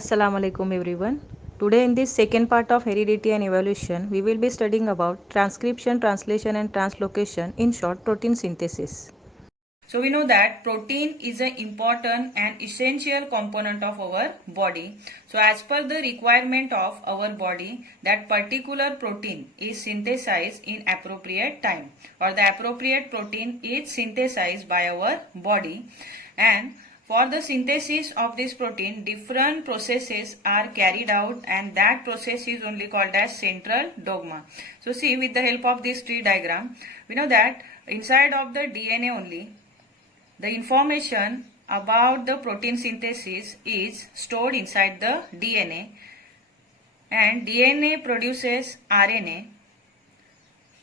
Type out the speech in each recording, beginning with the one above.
Assalamu alaikum everyone. Today in this second part of heredity and evolution, we will be studying about transcription, translation and translocation, in short protein synthesis. So we know that protein is an important and essential component of our body. So as per the requirement of our body, that particular protein is synthesized in appropriate time, or the appropriate protein is synthesized by our body, and for the synthesis of this protein, different processes are carried out, and that process is only called as central dogma. So see, with the help of this tree diagram, we know that inside of the DNA only, the information about the protein synthesis is stored inside the DNA, and DNA produces RNA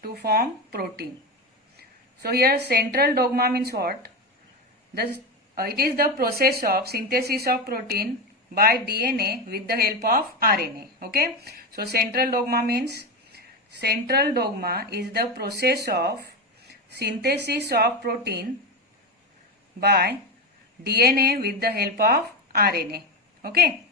to form protein. So here central dogma means what? It is the process of synthesis of protein by DNA with the help of RNA. Okay. So central dogma means, central dogma is the process of synthesis of protein by DNA with the help of RNA. Okay.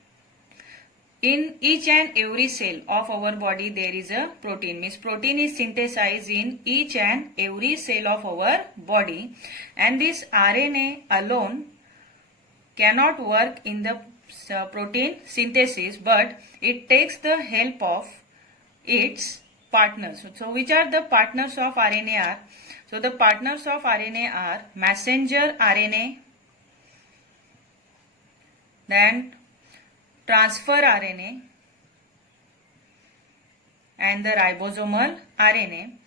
In each and every cell of our body there is a protein. Means protein is synthesized in each and every cell of our body, and this RNA alone cannot work in the protein synthesis, but it takes the help of its partners. So which are the partners of RNA are? So the partners of RNA are messenger RNA, then transfer RNA, and the ribosomal RNA.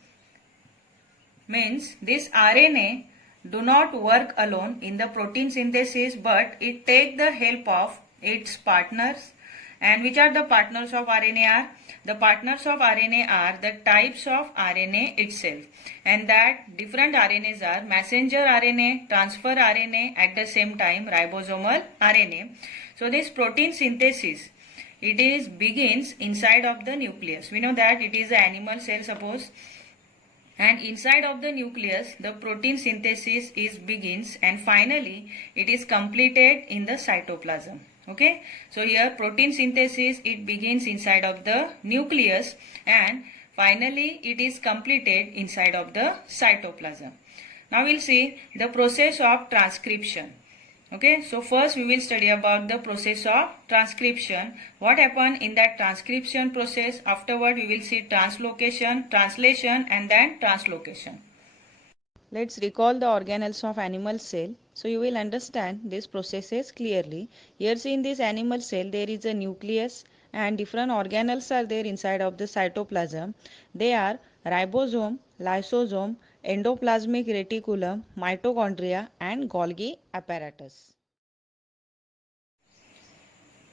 Means this RNA do not work alone in the protein synthesis, but it take the help of its partners. And which are the partners of RNA are? The partners of RNA are the types of RNA itself, and that different RNAs are messenger RNA, transfer RNA, at the same time ribosomal RNA. So this protein synthesis, it is begins inside of the nucleus. We know that it is an animal cell, suppose, and inside of the nucleus the protein synthesis is begins, and finally it is completed in the cytoplasm. Okay, so here protein synthesis, it begins inside of the nucleus, and finally it is completed inside of the cytoplasm. Now we'll see the process of transcription. Okay, so first we will study about the process of transcription. What happened in that transcription process? Afterward we will see translocation, translation, and then translocation. Let's recall the organelles of animal cell. So you will understand these processes clearly. Here see, in this animal cell there is a nucleus and different organelles are there inside of the cytoplasm. They are ribosome, lysosome, endoplasmic reticulum, mitochondria and Golgi apparatus.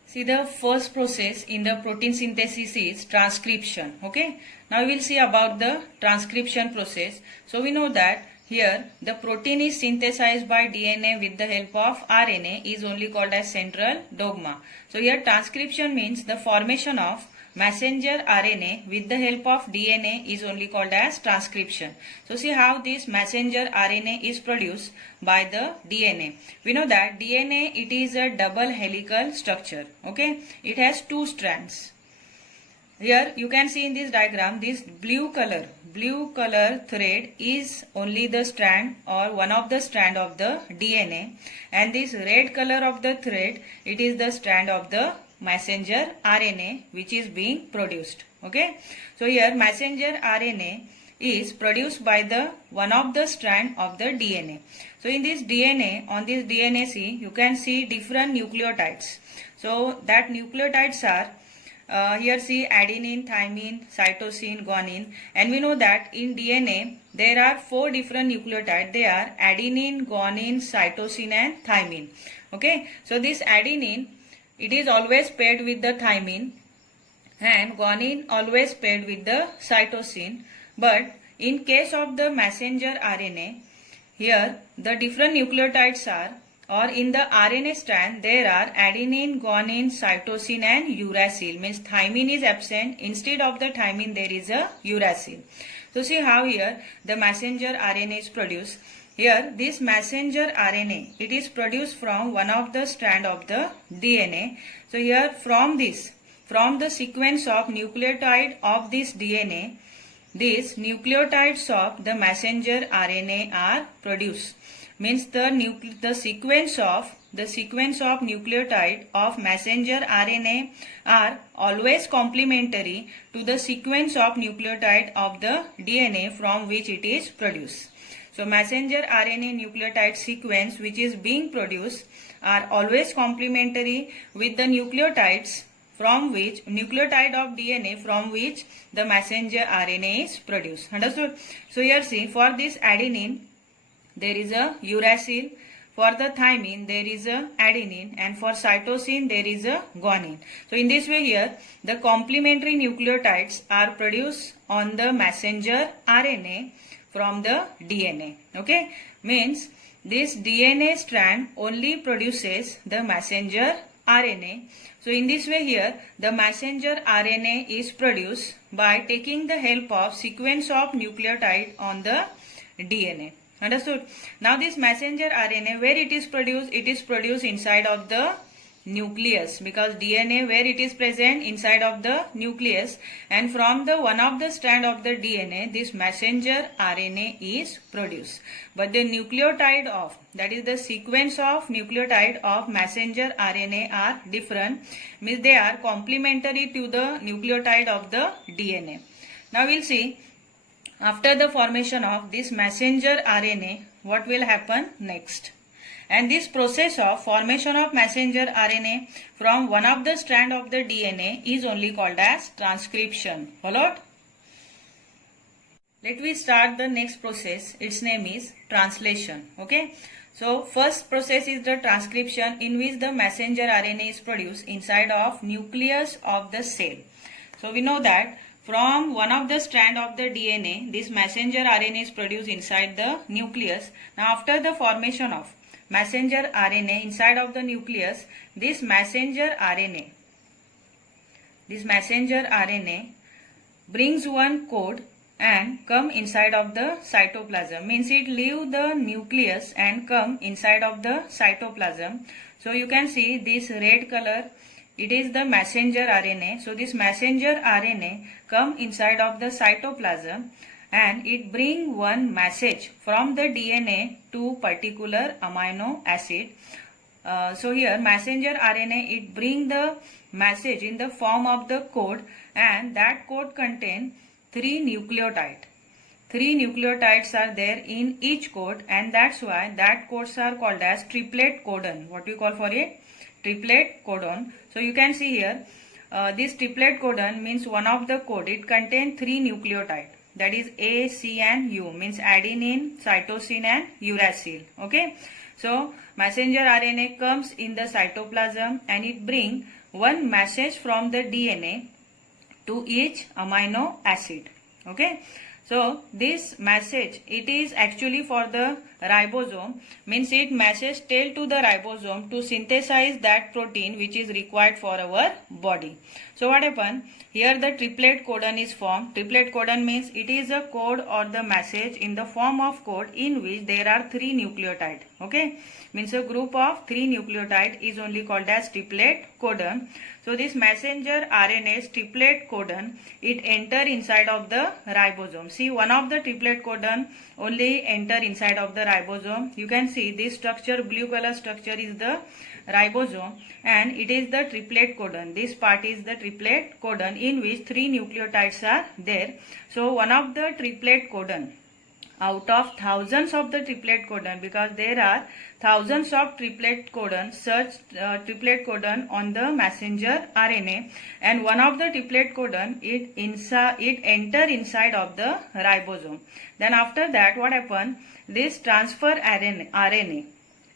See, the first process in the protein synthesis is transcription. Okay, now we will see about the transcription process. So we know that here the protein is synthesized by DNA with the help of RNA is only called as central dogma. So here transcription means the formation of messenger RNA with the help of DNA is only called as transcription. So see how this messenger RNA is produced by the DNA. We know that DNA, it is a double helical structure. Okay, it has two strands. Here you can see in this diagram, this blue color thread is only the strand or one of the strand of the DNA, and this red color of the thread, it is the strand of the messenger RNA which is being produced. Okay, so here messenger RNA is produced by the one of the strand of the DNA. So in this DNA, on this DNA, see, you can see different nucleotides. So that nucleotides are here see adenine, thymine, cytosine, guanine, and we know that in DNA there are 4 different nucleotides. They are adenine, guanine, cytosine and thymine. Okay, so this adenine, it is always paired with the thymine, and guanine always paired with the cytosine. But in case of the messenger RNA, here the different nucleotides are, or in the RNA strand there are adenine, guanine, cytosine and uracil. Means thymine is absent. Instead of the thymine there is a uracil. So see how here the messenger RNA is produced. Here this messenger RNA, it is produced from one of the strand of the DNA. So here from the sequence of nucleotide of this DNA, these nucleotides of the messenger RNA are produced. Means the sequence of nucleotide of messenger RNA are always complementary to the sequence of nucleotide of the DNA from which it is produced. So messenger RNA nucleotide sequence which is being produced are always complementary with the nucleotide of DNA from which the messenger RNA is produced. Understood? So here see, for this adenine there is a uracil, for the thymine there is a adenine, and for cytosine there is a guanine. So in this way here the complementary nucleotides are produced on the messenger RNA from the DNA. Okay, means this DNA strand only produces the messenger RNA. So in this way here the messenger RNA is produced by taking the help of sequence of nucleotide on the DNA. Understood? Now this messenger RNA, where it is produced? It is produced inside of the nucleus, because DNA where it is present inside of the nucleus, and from the one of the strand of the DNA this messenger RNA is produced. But the nucleotide of, that is the sequence of nucleotide of messenger RNA are different, means they are complementary to the nucleotide of the DNA. Now we'll see after the formation of this messenger RNA what will happen next. And this process of formation of messenger RNA from one of the strand of the DNA is only called as transcription. Followed? Let me start the next process. Its name is translation. Okay. So first process is the transcription, in which the messenger RNA is produced inside of nucleus of the cell. So we know that from one of the strand of the DNA, this messenger RNA is produced inside the nucleus. Now after the formation of messenger RNA inside of the nucleus, this messenger RNA brings one code and come inside of the cytoplasm. Means it leave the nucleus and come inside of the cytoplasm. So you can see this red color, it is the messenger RNA. So this messenger RNA come inside of the cytoplasm and it bring one message from the DNA to particular amino acid. So here messenger RNA, it bring the message in the form of the code, and that code contain 3 nucleotides. 3 nucleotides are there in each code, and that's why that codes are called as triplet codon. What we call for a triplet codon. So you can see here this triplet codon means one of the code, it contains 3 nucleotides, that is A, C and U, means adenine, cytosine and uracil. Okay. So messenger RNA comes in the cytoplasm and it brings one message from the DNA to each amino acid. Okay. So this message, it is actually for the ribosome, means it message tell to the ribosome to synthesize that protein which is required for our body. So what happen? Here the triplet codon is formed. Triplet codon means it is a code or the message in the form of code in which there are 3 nucleotides. Okay, means a group of 3 nucleotides is only called as triplet codon. So this messenger RNA's triplet codon, it enter inside of the ribosome. See, one of the triplet codon only enter inside of the ribosome. You can see this structure, blue color structure is the ribosome, and it is the triplet codon. This part is the triplet codon in which 3 nucleotides are there. So one of the triplet codon out of thousands of the triplet codon, because there are thousands of triplet codon, such triplet codon on the messenger RNA, and one of the triplet codon, it enter inside of the ribosome. Then after that what happen? This transfer RNA,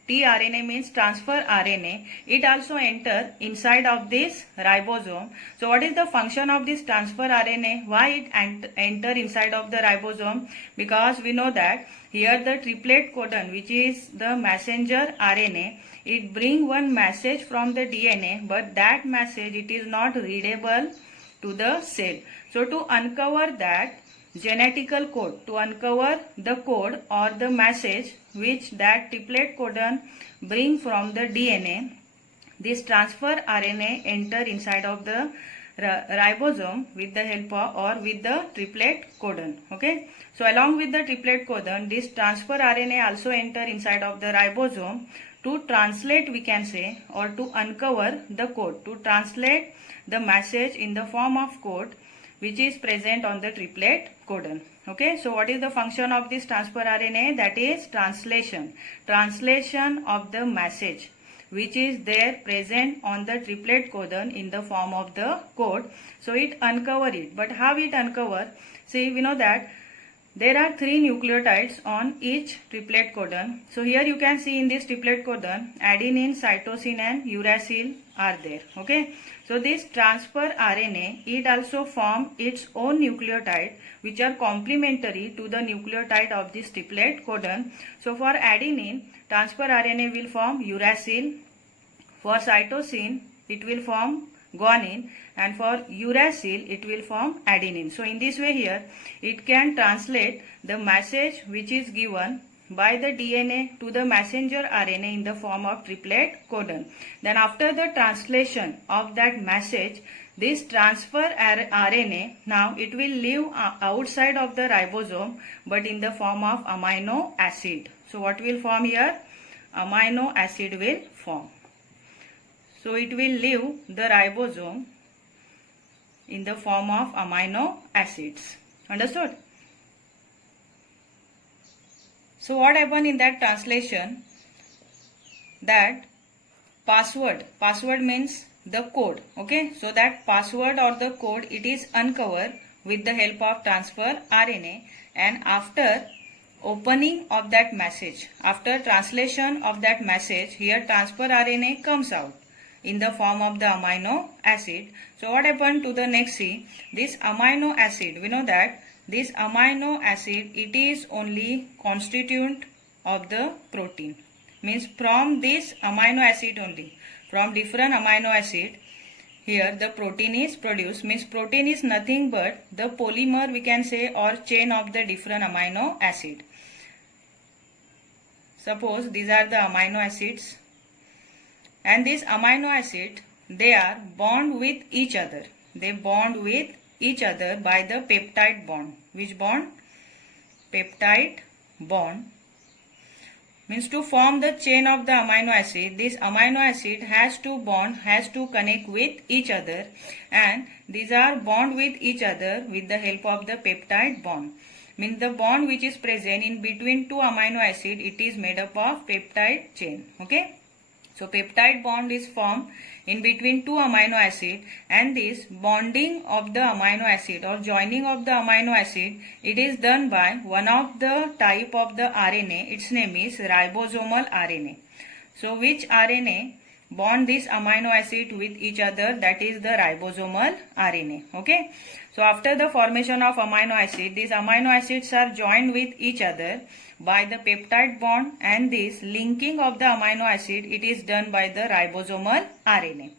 tRNA means transfer RNA, it also enter inside of this ribosome. So what is the function of this transfer RNA? Why it enter inside of the ribosome? Because we know that here the triplet codon, which is the messenger RNA, it bring one message from the DNA, but that message, it is not readable to the cell. So to uncover that genetical code to uncover the code or the message which that triplet codon bring from the DNA. This transfer RNA enter inside of the ribosome with the help of or with the triplet codon. Okay, so along with the triplet codon, this transfer RNA also enter inside of the ribosome to translate, we can say, or to uncover the code, to translate the message in the form of code which is present on the triplet codon. Okay, so what is the function of this transfer RNA? That is translation of the message which is there present on the triplet codon in the form of the code. So it uncover it. But how it uncover? See, we know that there are 3 nucleotides on each triplet codon. So here you can see in this triplet codon, adenine, cytosine and uracil are there. Okay. So this transfer RNA, it also form its own nucleotide which are complementary to the nucleotide of this triplet codon. So for adenine, transfer RNA will form uracil. For cytosine, it will form guanine, and for uracil, it will form adenine. So in this way here, it can translate the message which is given by the DNA to the messenger RNA in the form of triplet codon. Then after the translation of that message, this transfer RNA, now it will live outside of the ribosome but in the form of amino acid. So what will form here? Amino acid will form. So it will leave the ribosome in the form of amino acids. Understood? So what happened in that translation? That password means the code. Okay, so that password or the code, it is uncovered with the help of transfer RNA, and after opening of that message, after translation of that message, here transfer RNA comes out in the form of the amino acid. So what happened to the next C? This amino acid, we know that this amino acid, it is only constituent of the protein. Means from this amino acid only, from different amino acid, here the protein is produced. Means protein is nothing but the polymer, we can say, or chain of the different amino acid. Suppose these are the amino acids, and this amino acid, they are bond with each other. They bond with each other by the peptide bond. Which bond? Peptide bond. Means to form the chain of the amino acid, this amino acid has to bond, has to connect with each other, and these are bond with each other with the help of the peptide bond. Means the bond which is present in between 2 amino acid, it is made up of peptide chain. Okay. So peptide bond is formed in between 2 amino acid, and this bonding of the amino acid or joining of the amino acid, it is done by one of the type of the RNA. Its name is ribosomal RNA. So which RNA bond this amino acid with each other? That is the ribosomal RNA. Okay. So after the formation of amino acid, these amino acids are joined with each other by the peptide bond, and this linking of the amino acid, it is done by the ribosomal RNA.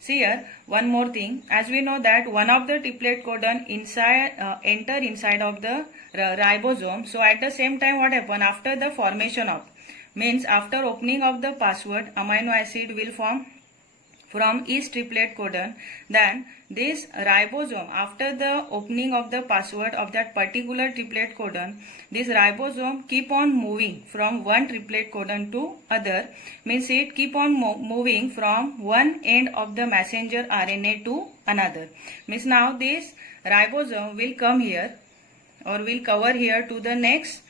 See here, one more thing. As we know that one of the triplet codon enter inside of the ribosome. So at the same time, what happen after the formation of, means after opening of the password, amino acid will form from each triplet codon. Then this ribosome, after the opening of the password of that particular triplet codon, this ribosome keep on moving from one triplet codon to other. Means it keep on moving from one end of the messenger RNA to another. Means now this ribosome will come here or will cover here to the next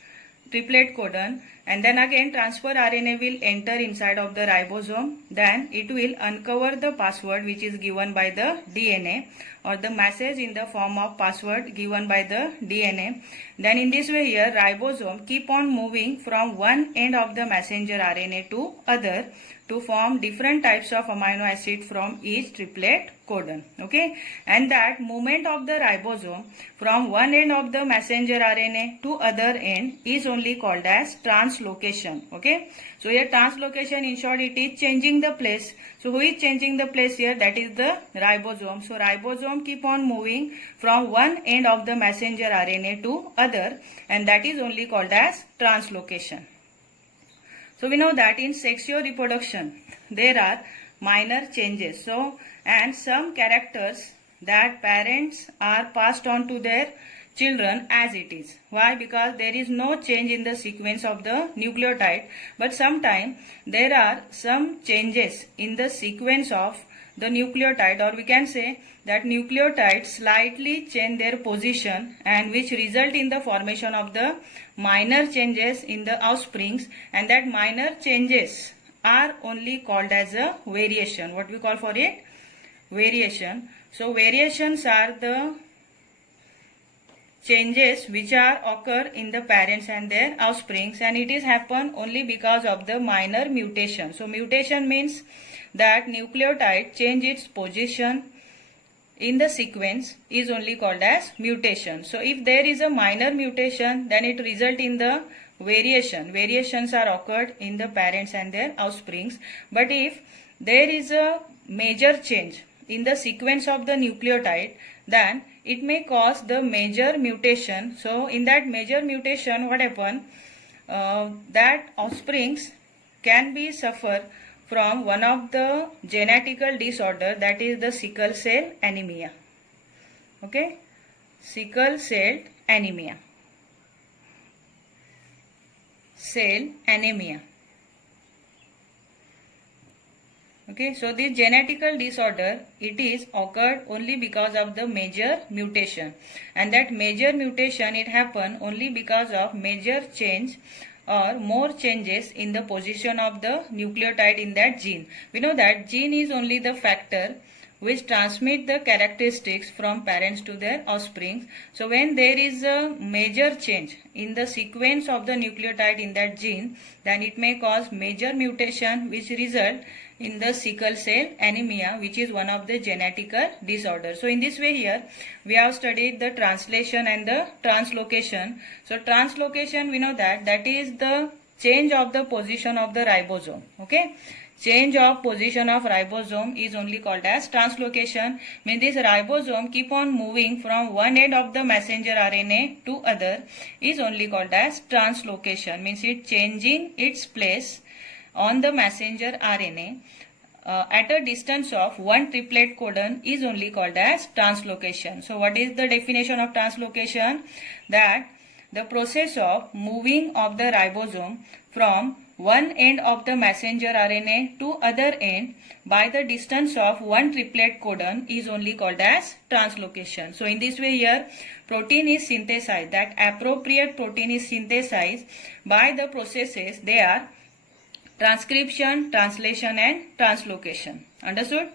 triplet codon, and then again transfer RNA will enter inside of the ribosome. Then it will uncover the password which is given by the DNA, or the message in the form of password given by the DNA. Then in this way here, ribosome keep on moving from one end of the messenger RNA to other to form different types of amino acid from each triplet codon. Okay, and that movement of the ribosome from one end of the messenger RNA to other end is only called as translocation. Okay, so here translocation, in short, it is changing the place. So who is changing the place here? That is the ribosome. So ribosome keep on moving from one end of the messenger RNA to other, and that is only called as translocation. So we know that in sexual reproduction there are minor changes. So and some characters that parents are passed on to their children as it is. Why? Because there is no change in the sequence of the nucleotide, but sometimes there are some changes in the sequence of the nucleotide, or we can say that nucleotides slightly change their position, and which result in the formation of the minor changes in the offsprings, and that minor changes are only called as a variation. What we call for it? Variation. So variations are the changes which are occur in the parents and their offsprings, and it is happen only because of the minor mutation. So mutation means that nucleotide change its position in the sequence is only called as mutation. So if there is a minor mutation, then it result in the variation. Variations are occurred in the parents and their offsprings. But if there is a major change in the sequence of the nucleotide, then it may cause the major mutation. So in that major mutation, what happen? That offsprings can be suffer from one of the genetical disorder, that is the sickle cell anemia. Okay, sickle cell anemia. Cell anemia. Okay, so this genetical disorder, it is occurred only because of the major mutation, and that major mutation, it happen only because of major change or more changes in the position of the nucleotide in that gene. We know that gene is only the factor which transmit the characteristics from parents to their offspring. So when there is a major change in the sequence of the nucleotide in that gene, then it may cause major mutation which result in the sickle cell anemia, which is one of the genetical disorders. So in this way here we have studied the translation and the translocation. So translocation, we know that that is the change of the position of the ribosome. Okay, change of position of ribosome is only called as translocation. Means this ribosome keep on moving from one end of the messenger RNA to other is only called as translocation. Means it changing its place on the messenger RNA at a distance of one triplet codon is only called as translocation. So what is the definition of translocation? That the process of moving of the ribosome from one end of the messenger RNA to other end by the distance of one triplet codon is only called as translocation. So in this way here protein is synthesized, that appropriate protein is synthesized by the processes, they are transcription, translation and translocation. Understood?